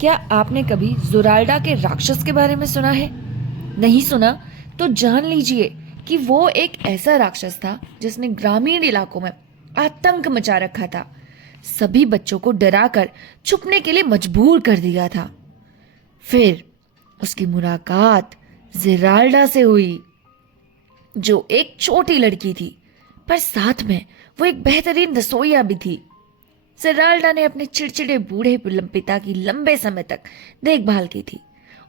क्या आपने कभी जोराल्डा के राक्षस के बारे में सुना है? नहीं सुना तो जान लीजिए कि वो एक ऐसा राक्षस था जिसने ग्रामीण इलाकों में आतंक मचा रखा था। सभी बच्चों को डराकर छुपने के लिए मजबूर कर दिया था। फिर उसकी मुलाकात जिराल्डा से हुई, जो एक छोटी लड़की थी, पर साथ में वो एक बेहतरीन रसोइया भी थी। जिराल्डा ने अपने चिड़चिड़े बूढ़े पिता की लंबे समय तक देखभाल की थी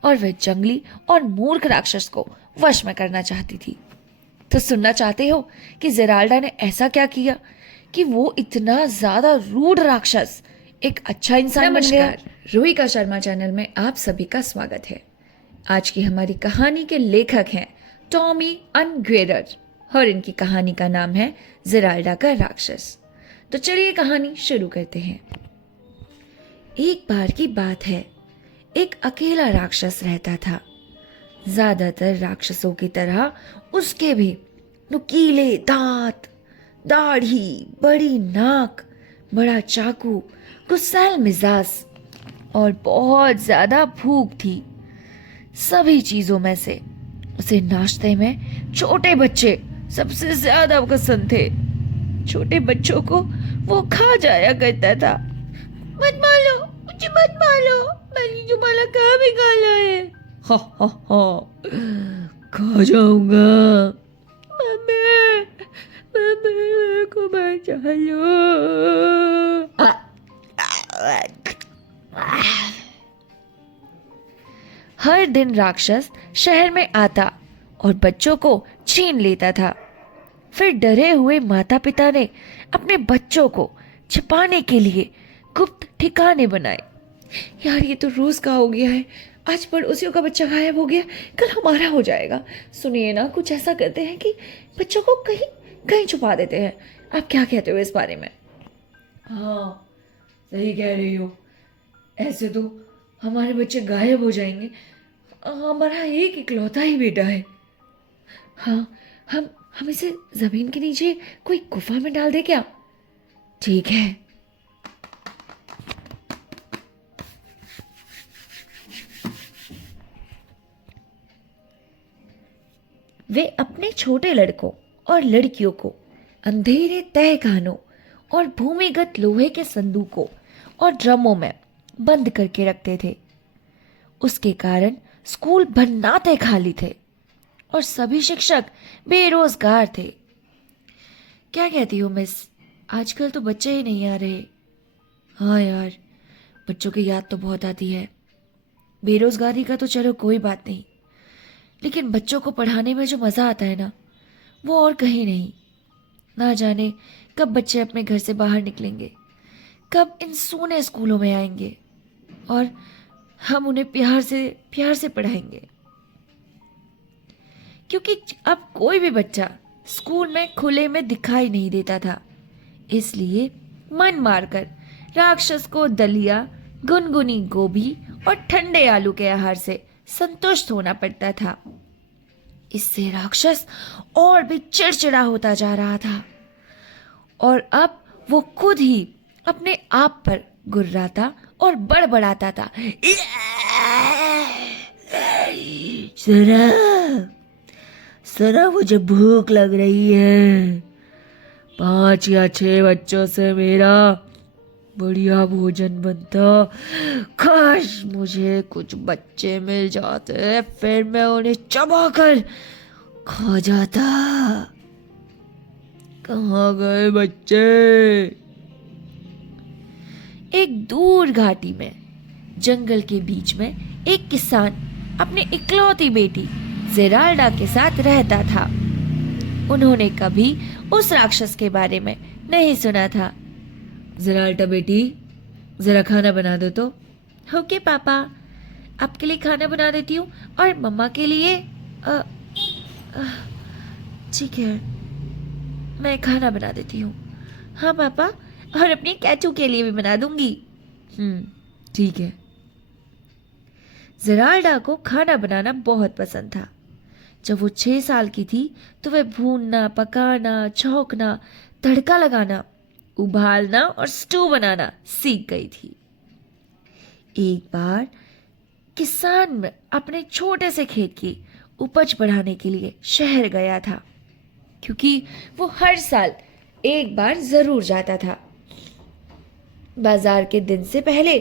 और वह जंगली और मूर्ख राक्षस को वश में करना चाहती थी। तो सुनना चाहते हो कि जिराल्डा ने ऐसा क्या किया कि वो इतना ज्यादा रूड राक्षस एक अच्छा इंसान बन गया? नमस्कार, रूहिका शर्मा चैनल में आप सभी का स्वागत है। आज की हमारी कहानी के लेखक हैं टॉमी अनग्रेरर और इनकी कहानी का नाम है जिराल्डा का राक्षस। तो चलिए कहानी शुरू करते हैं। एक बार की बात है, एक अकेला राक्षस रहता था। ज्यादातर राक्षसों की तरह उसके भी नुकीले दांत, दाढ़ी, बड़ी नाक, बड़ा चाकू, गुस्सैल मिजाज और बहुत ज्यादा भूख थी। सभी चीजों में से उसे नाश्ते में छोटे बच्चे सबसे ज्यादा पसंद थे। छोटे बच्चों को वो खा जाया करता था। मत मारो, मुझे मत मारो, मैंने तुम्हारा कहाँ भी गाला है। हा हा हा, खा जाऊंगा। मम्मी, मम्मी मेरे को बचा लो। हर दिन राक्षस शहर में आता और बच्चों को छीन लेता था। फिर डरे हुए माता पिता ने अपने बच्चों को छिपाने के लिए गुप्त ठिकाने बनाए। यार ये तो रोज का हो गया है। आज पड़ोसियों का बच्चा गायब हो गया, कल हमारा हो जाएगा। सुनिए ना, कुछ ऐसा करते हैं कि बच्चों को कहीं कहीं छुपा देते हैं। आप क्या कहते हो इस बारे में? हाँ, सही कह रही हो। ऐसे तो हमारे बच्चे गायब हो जाएंगे। हमारा एक इकलौता ही बेटा है। हाँ, हम इसे जमीन के नीचे कोई गुफा में डाल दे क्या? ठीक है। वे अपने छोटे लड़कों और लड़कियों को अंधेरे तहखानों और भूमिगत लोहे के संदूकों और ड्रमों में बंद करके रखते थे। उसके कारण स्कूल भन्नाटे खाली थे और सभी शिक्षक बेरोजगार थे। क्या कहती हो मिस? आजकल तो बच्चे ही नहीं आ रहे। हाँ यार, बच्चों की याद तो बहुत आती है। बेरोजगारी का तो चलो कोई बात नहीं, लेकिन बच्चों को पढ़ाने में जो मज़ा आता है ना, वो और कहीं नहीं। ना जाने कब बच्चे अपने घर से बाहर निकलेंगे, कब इन सूने स्कूलों में आएंगे और हम उन्हें प्यार से पढ़ाएंगे। क्योंकि अब कोई भी बच्चा स्कूल में खुले में दिखाई नहीं देता था, इसलिए मन मारकर राक्षस को दलिया, गुनगुनी गोभी और ठंडे आलू के आहार से संतुष्ट होना पड़ता था। इससे राक्षस और भी चिड़चिड़ा होता जा रहा था और अब वो खुद ही अपने आप पर गुर्राता और बड़बड़ाता था। सरा, सरा मुझे भूख लग रही है। 5 या 6 बच्चों से मेरा बढ़िया भोजन बनता। काश मुझे कुछ बच्चे मिल जाते, फिर मैं उन्हें चबाकर खा जाता। कहाँ गए बच्चे? एक दूर घाटी में जंगल के बीच में एक किसान अपनी इकलौती बेटी जिराल्डा के साथ रहता था। उन्होंने कभी उस राक्षस के बारे में नहीं सुना था। जिराल्डा बेटी, जरा खाना बना दो तो। ओके पापा, आपके लिए खाना बना देती हूँ और मम्मा के लिए। ठीक है, मैं खाना बना देती हूँ। हाँ पापा, और अपनी कैचू के लिए भी बना दूंगी। ठीक है। जिराल्डा को खाना बनाना बहुत पसंद था। जब वो 6 साल की थी तो वह भूनना, पकाना, छौंकना, तड़का लगाना, उबालना और स्टू बनाना सीख गई थी। एक बार किसान अपने छोटे से खेत की उपज बढ़ाने के लिए शहर गया था, क्योंकि वो हर साल एक बार जरूर जाता था। बाजार के दिन से पहले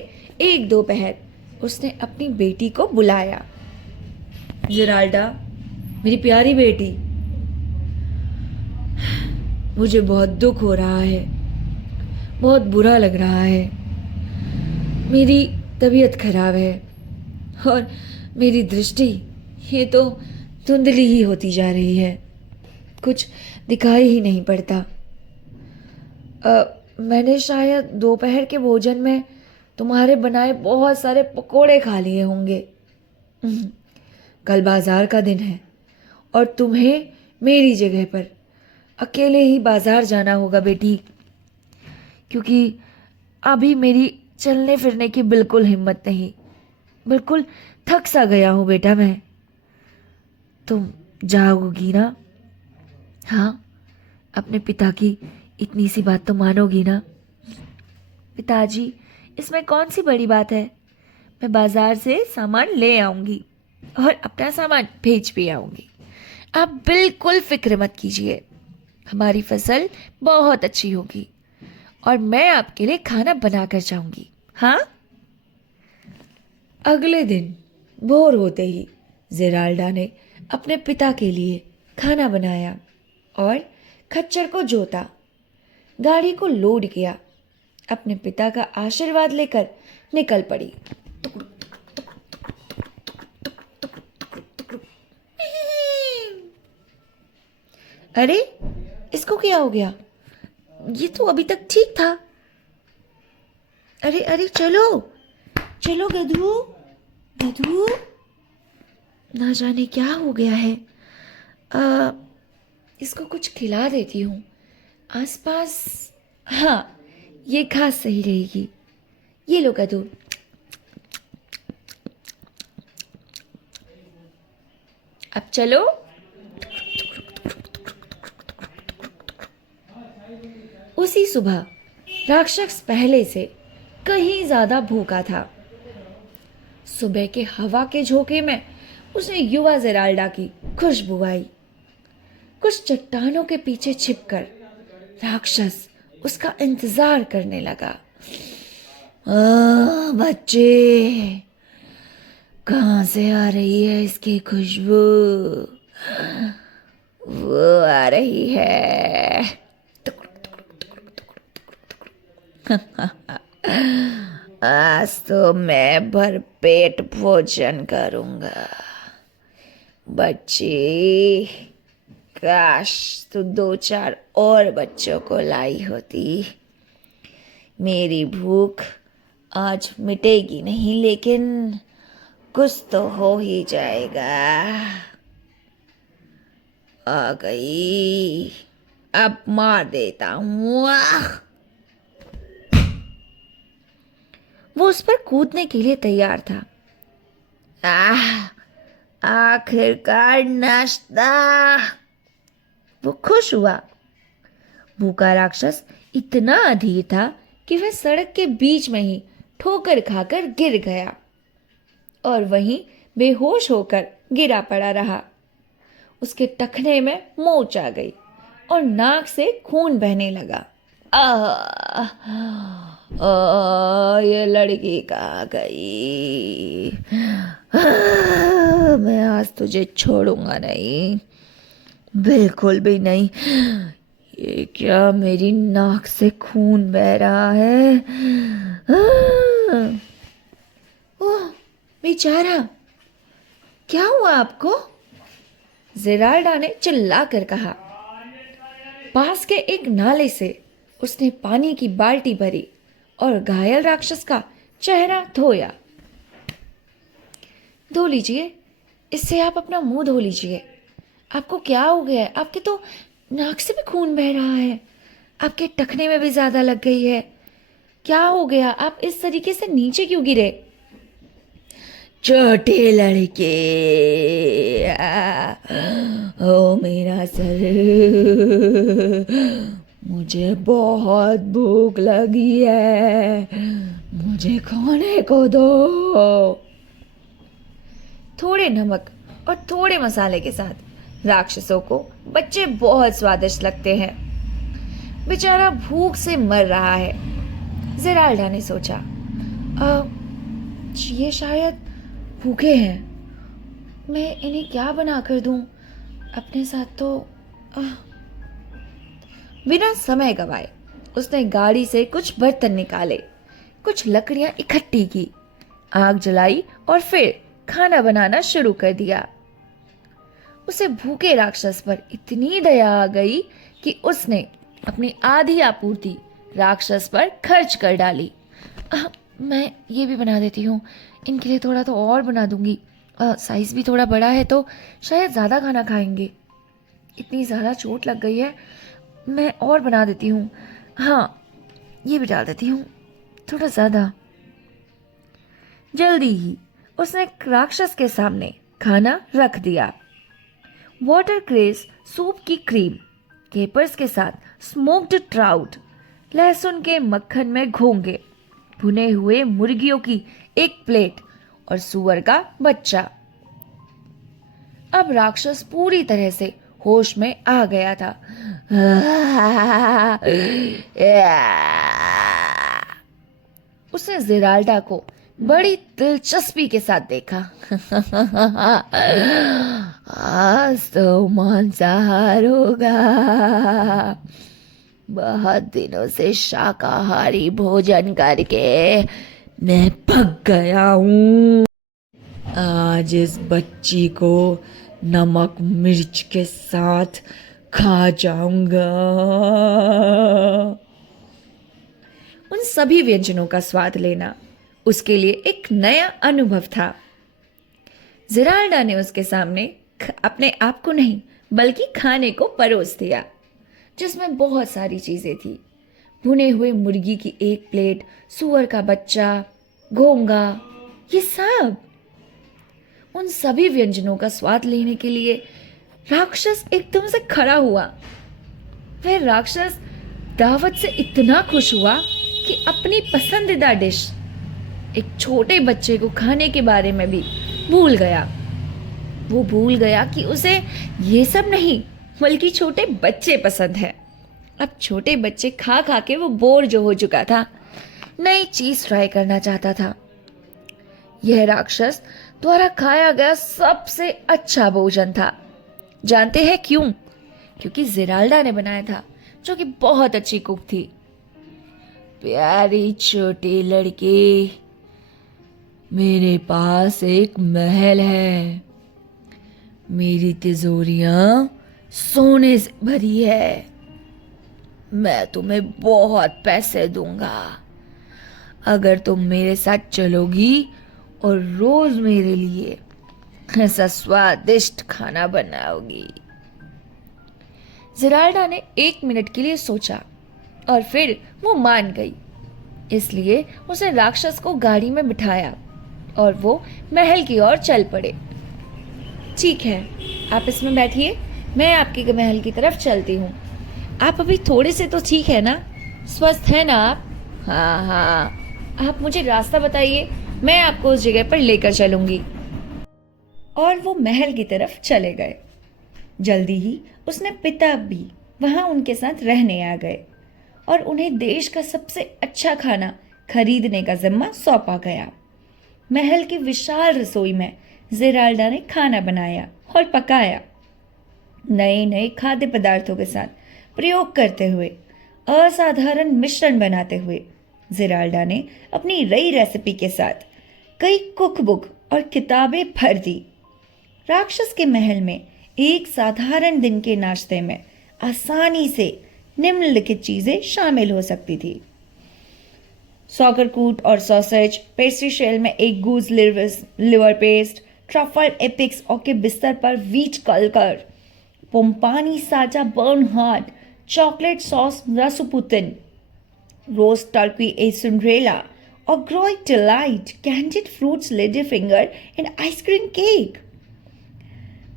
एक दोपहर उसने अपनी बेटी को बुलाया। जिराल्डा, मेरी प्यारी बेटी, मुझे बहुत दुख हो रहा है, बहुत बुरा लग रहा है। मेरी तबीयत खराब है और मेरी दृष्टि ये तो धुंधली ही होती जा रही है, कुछ दिखाई ही नहीं पड़ता। मैंने शायद दोपहर के भोजन में तुम्हारे बनाए बहुत सारे पकोड़े खा लिए होंगे। कल बाजार का दिन है और तुम्हें मेरी जगह पर अकेले ही बाजार जाना होगा बेटी, क्योंकि अभी मेरी चलने फिरने की बिल्कुल हिम्मत नहीं, बिल्कुल थक सा गया हूँ बेटा मैं। तुम जाओगी ना? हाँ, अपने पिता की इतनी सी बात तो मानोगी ना? पिताजी, इसमें कौन सी बड़ी बात है, मैं बाजार से सामान ले आऊंगी और अपना सामान भेज भी आऊंगी। आप बिल्कुल फिक्र मत कीजिए, हमारी फसल बहुत अच्छी होगी और मैं आपके लिए खाना बना कर जाऊंगी। हाँ। अगले दिन भोर होते ही जिराल्डा ने अपने पिता के लिए खाना बनाया और खच्चर को जोता, गाड़ी को लोड किया, अपने पिता का आशीर्वाद लेकर निकल पड़ी। अरे, इसको क्या हो गया? ये तो अभी तक ठीक था। अरे अरे, चलो चलो गधू, गधू, ना जाने क्या हो गया है। इसको कुछ खिला देती हूँ आसपास। हाँ, ये घास सही रहेगी। ये लो गधू। अब चलो। उसी सुबह राक्षस पहले से कहीं ज्यादा भूखा था। सुबह के हवा के झोंके में उसने युवा जिराल्डा की खुशबू आई। कुछ चट्टानों के पीछे छिपकर राक्षस उसका इंतजार करने लगा। बच्चे, कहाँ से आ रही है इसकी खुशबू? वो आ रही है। आज तो मैं भरपेट भोजन करूंगा। बच्ची, काश तू 2-4 और बच्चों को लाई होती। मेरी भूख आज मिटेगी नहीं, लेकिन कुछ तो हो ही जाएगा। आ गई, अब मार देता हूँ। वो उस पर कूदने के लिए तैयार था। आखिरकार नाश्ता। वो खुश हुआ। भूखा राक्षस इतना अधीर था कि वह सड़क के बीच में ही ठोकर खाकर गिर गया और वहीं बेहोश होकर गिरा पड़ा रहा। उसके टखने में मोच आ गई और नाक से खून बहने लगा। ये लड़की कहाँ गई? मैं आज तुझे छोड़ूंगा नहीं, बिल्कुल भी नहीं। ये क्या मेरी नाक से खून बह रहा है? ओह बेचारा, क्या हुआ आपको? जिराल्डा ने चिल्ला कर कहा। पास के एक नाले से उसने पानी की बाल्टी भरी और घायल राक्षस का चेहरा धोया। धो लीजिए, इससे आप अपना मुंह धो लीजिए। आपको क्या हो गया है? आपके तो नाक से भी खून बह रहा है, आपके टखने में भी ज्यादा लग गई है। क्या हो गया? आप इस तरीके से नीचे क्यों गिरे? छोटे लड़के, ओ मेरा सर, मुझे बहुत भूख लगी है, मुझे खाने को दो। थोड़े नमक और थोड़े मसाले के साथ राक्षसों को बच्चे बहुत स्वादिष्ट लगते हैं। बेचारा भूख से मर रहा है। ज़ेराल्डा ने सोचा, ये शायद भूखे हैं। मैं इन्हें क्या बना कर दूं अपने साथ? तो बिना समय गवाए उसने गाड़ी से कुछ बर्तन निकाले, कुछ लकड़ियां इकट्ठी की, आग जलाई और फिर खाना बनाना शुरू कर दिया। उसे भूखे राक्षस पर इतनी दया आ गई कि उसने अपनी आधी आपूर्ति राक्षस पर खर्च कर डाली। मैं ये भी बना देती हूँ, इनके लिए थोड़ा तो और बना दूंगी। साइज भी थोड़ा बड़ा है तो शायद ज़्यादा खाना खाएंगे। इतनी ज़्यादा चोट लग गई है, मैं और बना देती हूँ। हाँ, ये भी डाल देती हूँ थोड़ा ज़्यादा। जल्दी ही उसने राक्षस के सामने खाना रख दिया। वाटर क्रेस सूप की क्रीम, केपर्स के साथ स्मोक्ड ट्राउट, लहसुन के मक्खन में घोंगे, भुने हुए मुर्गियों की एक प्लेट और सुअर का बच्चा। अब राक्षस पूरी तरह से होश में आ गया था। उसने ज़ेराल्डा को बड़ी दिलचस्पी के साथ देखा। आज तो मांसाहार होगा। बहुत दिनों से शाकाहारी भोजन करके मैं पक गया हूँ। आज इस बच्ची को नमक मिर्च के साथ खा जाऊंगा। उन सभी व्यंजनों का स्वाद लेना उसके लिए एक नया अनुभव था। ज़ेराल्डा ने उसके सामने अपने आप को नहीं बल्कि खाने को परोस दिया, जिसमें बहुत सारी चीजें थी। भुने हुए मुर्गी की एक प्लेट, सुअर का बच्चा, घोंगा, ये सब। उन सभी व्यंजनों का स्वाद लेने के लिए राक्षस एकदम से खड़ा हुआ। वह राक्षस दावत से इतना खुश हुआ कि अपनी पसंदीदा डिश, एक छोटे बच्चे को खाने के बारे में भी भूल गया। वो भूल गया कि उसे ये सब नहीं बल्कि छोटे बच्चे पसंद है। अब छोटे बच्चे खा खा के वो बोर जो हो चुका था, नई चीज ट्राई करना चाहता था। यह राक्षस द्वारा खाया गया सबसे अच्छा भोजन था। जानते हैं क्यों? क्योंकि ज़ेराल्डा ने बनाया था, जो कि बहुत अच्छी कुक थी। प्यारी छोटी लड़की, मेरे पास एक महल है। मेरी तिजोरियां सोने से भरी है। मैं तुम्हें बहुत पैसे दूंगा अगर तुम मेरे साथ चलोगी और रोज मेरे लिए ऐसा स्वादिष्ट खाना बनाओगी। ज़ेराल्डा ने 1 मिनट के लिए सोचा और फिर वो मान गई। इसलिए उसने राक्षस को गाड़ी में बिठाया और वो महल की ओर चल पड़े। ठीक है, आप इसमें बैठिए, मैं आपके महल की तरफ चलती हूँ। आप अभी थोड़े से तो ठीक है ना? स्वस्थ है ना आप? हाँ हाँ, आप मुझे रास्ता बताइए, मैं आपको उस जगह पर लेकर चलूंगी। और वो महल की तरफ चले गए। जल्दी ही उसने पिता भी वहां उनके साथ रहने आ गए और उन्हें देश का सबसे अच्छा खाना खरीदने का जिम्मा सौंपा गया। महल की विशाल रसोई में ज़ेराल्डा ने खाना बनाया और पकाया। नए नए खाद्य पदार्थों के साथ प्रयोग करते हुए, असाधारण मिश्रण बनाते हुए ज़ेराल्डा ने अपनी नई रेसिपी के साथ कई कुक बुक और किताबें भर दी। राक्षस के महल में एक साधारण दिन के नाश्ते में आसानी से निम्नलिखित चीजें शामिल हो सकती थी: सॉकरकूट और सॉसेज, पेस्ट्री शेल में एक गूज लिवर पेस्ट, ट्रफल एपिक्स और के बिस्तर पर व्हीट कलकर, पोम्पानी साजा Bernhardt, chocolate sauce Rasputin, roast turkey a Cinderella और ग्रोइट delight, candied fruits lady finger and ice cream cake.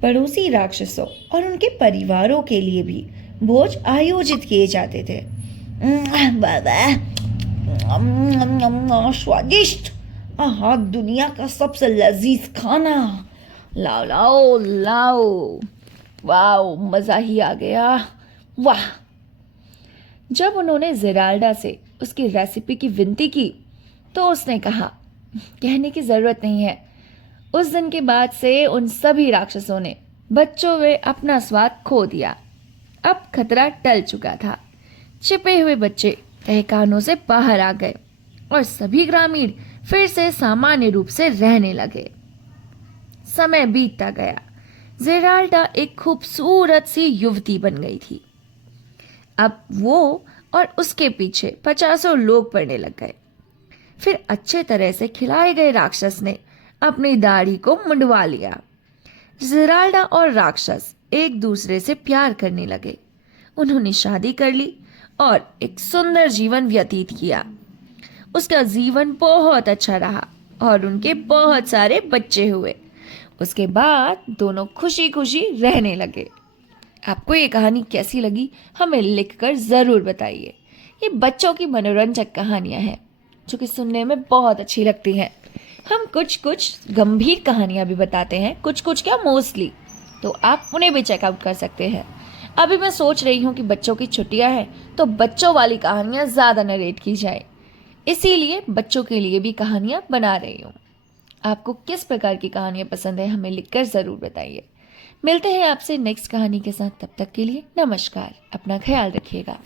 पड़ोसी राक्षसों और उनके परिवारों के लिए भी भोज आयोजित किए जाते थे। बाबा, स्वादिष्ट, आहा, दुनिया का सबसे लजीज खाना, लाओ लाओ लाओ, वाओ, मज़ा ही आ गया, वाह। जब उन्होंने ज़ेराल्डा से उसकी रेसिपी की विनती की तो उसने कहा, कहने की ज़रूरत नहीं है। उस दिन के बाद से उन सभी राक्षसों ने बच्चों में अपना स्वाद खो दिया। अब खतरा टल चुका था। छिपे हुए बच्चे तहखानों से बाहर आ गए और सभी ग्रामीण फिर से सामान्य रूप से रहने लगे। समय बीतता गया। ज़ेराल्डा एक खूबसूरत सी युवती बन गई थी। अब वो और उसके पीछे 50 लोग पड़ने लग गए। फिर अच्छे तरह से खिलाए गए राक्षस ने अपनी दाढ़ी को मुंडवा लिया। ज़ेराल्डा और राक्षस एक दूसरे से प्यार करने लगे। उन्होंने शादी कर ली और एक सुंदर जीवन व्यतीत किया। उसका जीवन बहुत अच्छा रहा और उनके बहुत सारे बच्चे हुए। उसके बाद दोनों खुशी खुशी रहने लगे। आपको ये कहानी कैसी लगी हमें लिखकर ज़रूर बताइए। ये बच्चों की मनोरंजक कहानियाँ हैं जो कि सुनने में बहुत अच्छी लगती हैं। हम कुछ कुछ गंभीर कहानियाँ भी बताते हैं, कुछ कुछ क्या मोस्टली, तो आप उन्हें भी चेकआउट कर सकते हैं। अभी मैं सोच रही हूँ कि बच्चों की छुट्टियाँ हैं तो बच्चों वाली कहानियाँ ज़्यादा नरेट की जाए, इसीलिए बच्चों के लिए भी कहानियाँ बना रही हूँ। आपको किस प्रकार की कहानियाँ पसंद है हमें लिखकर ज़रूर बताइए। मिलते हैं आपसे नेक्स्ट कहानी के साथ, तब तक के लिए नमस्कार, अपना ख्याल रखिएगा।